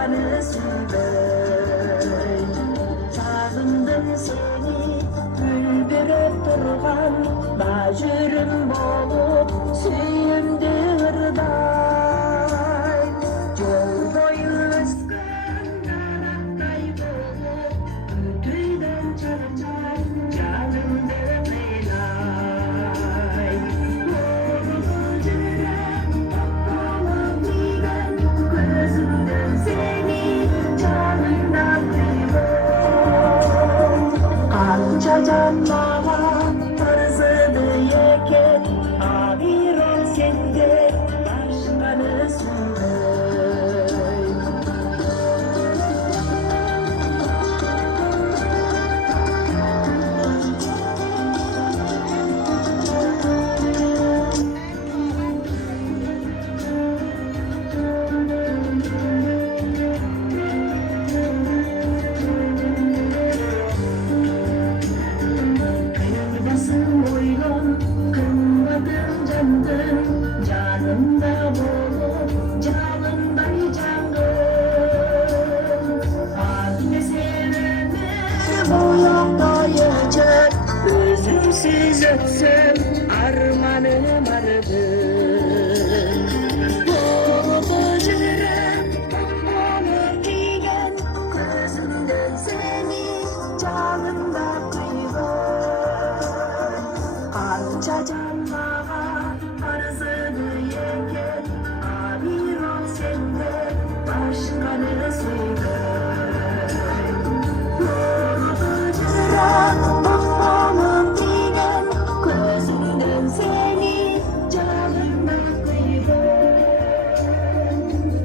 başkanı sübey. Sağındım seni bülbülüp durgan, bajürüm bolup süyümdü hırday. Jol boyu ösken kanatтай bolup, ütüyden çarçar canımdı meylay. Boru böcürem toprağa tiygen, gözümden seni canımda kıydım. Kança canlara tarzıdı yeket, bir ol sende başkanı sübey. Kırmasın boynum, kırmadım candım, canımda bulup canımday canım. Anne seveme bu yolda yaşar, özümsüz ötsem armanım ardı. Boru böcürem toprağa tiygen, gözümden seni canımda kıydım. Kança canlara tarzıdı yeket, bir ol sende başkanı sübey. Boru böcürem toprağa tiygen, gözümden seni canımda kıydım.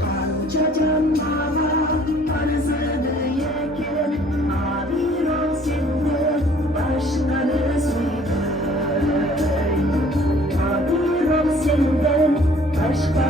Kança canlara tarzıdı yeket, bir ol sende başkanı sübey. Bir ol senden başka